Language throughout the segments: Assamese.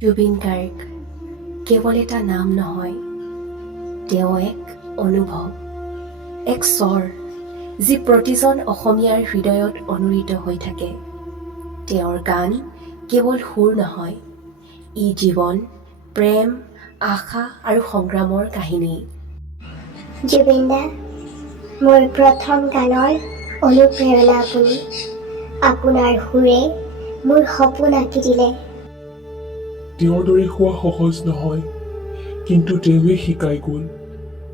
জুবিন গাৰ্গ কেৱল এটা নাম নহয়, তেওঁ এক অনুভৱ, এক স্বৰ, যি প্ৰতিজন অসমীয়াৰ হৃদয়ত অনুৰিত হৈ থাকে। তেওঁৰ গান কেৱল সুৰ নহয়, ই জীৱন, প্ৰেম, আশা আৰু সংগ্ৰামৰ কাহিনী। জুবিন দা, মোৰ প্ৰথম গানৰ অনুপ্ৰেৰণা আপুনি। আপোনাৰ সুৰে মোৰ সপোন আঁকি দিলে। তেওঁৰ দৰে হোৱা সহজ নহয়, কিন্তু তেওঁৱে শিকাই গ'ল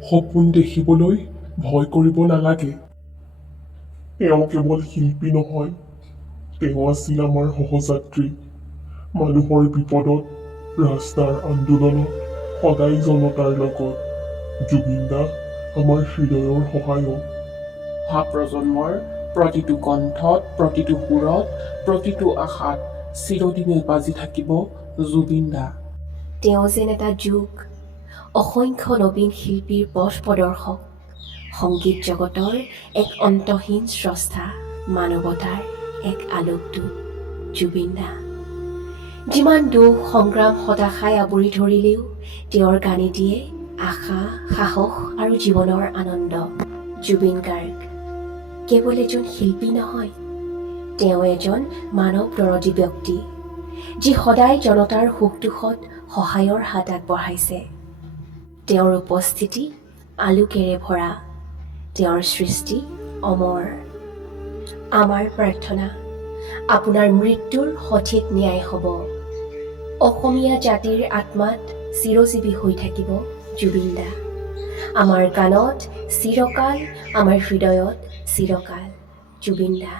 সপোন দেখিবলৈ ভয় কৰিব নালাগে। তেওঁ কেৱল শিল্পী নহয়, তেওঁ আছিল আমাৰ সহযাত্ৰী। মানুহৰ বিপদত, ৰাস্তাৰ আন্দোলনত সদায় জনতাৰ লগত। জুবিন দা আমাৰ হৃদয়ৰ সহায়ক। অহা প্ৰজন্মৰ প্ৰতিটো কণ্ঠত, প্ৰতিটো সুৰত, প্ৰতিটো আশাত চিৰদিনে বাজি থাকিব জুবিন দা। তেওঁ যেন এটা যুগ, অসংখ্য নবীন শিল্পীৰ পথ প্ৰদৰ্শক, সংগীত জগতৰ এক অন্তহীন স্ৰষ্টা, মানৱতাৰ এক আলোকদূত। জুবিন দা যিমান দুখ, সংগ্ৰাম, হতাশাই আৱৰি ধৰিলেও তেওঁৰ গানে দিয়ে আশা, সাহস আৰু জীৱনৰ আনন্দ। জুবিন গাৰ্গ কেৱল এজন শিল্পী নহয়, তেওঁ এজন মানৱদৰদী ব্যক্তি, যি সদায় জনতাৰ সুখ দুখত সহায়ৰ হাত আগবঢ়াইছে। তেওঁৰ উপস্থিতি আলোকেৰে ভৰা, তেওঁৰ সৃষ্টি অমৰ। আমাৰ প্ৰাৰ্থনা, আপোনাৰ মৃত্যুৰ সঠিক ন্যায় হ'ব। অসমীয়া জাতিৰ আত্মাত চিৰজীৱী হৈ থাকিব জুবিন দা। আমাৰ গানত চিৰকাল, আমাৰ হৃদয়ত চিৰকাল জুবিন দা।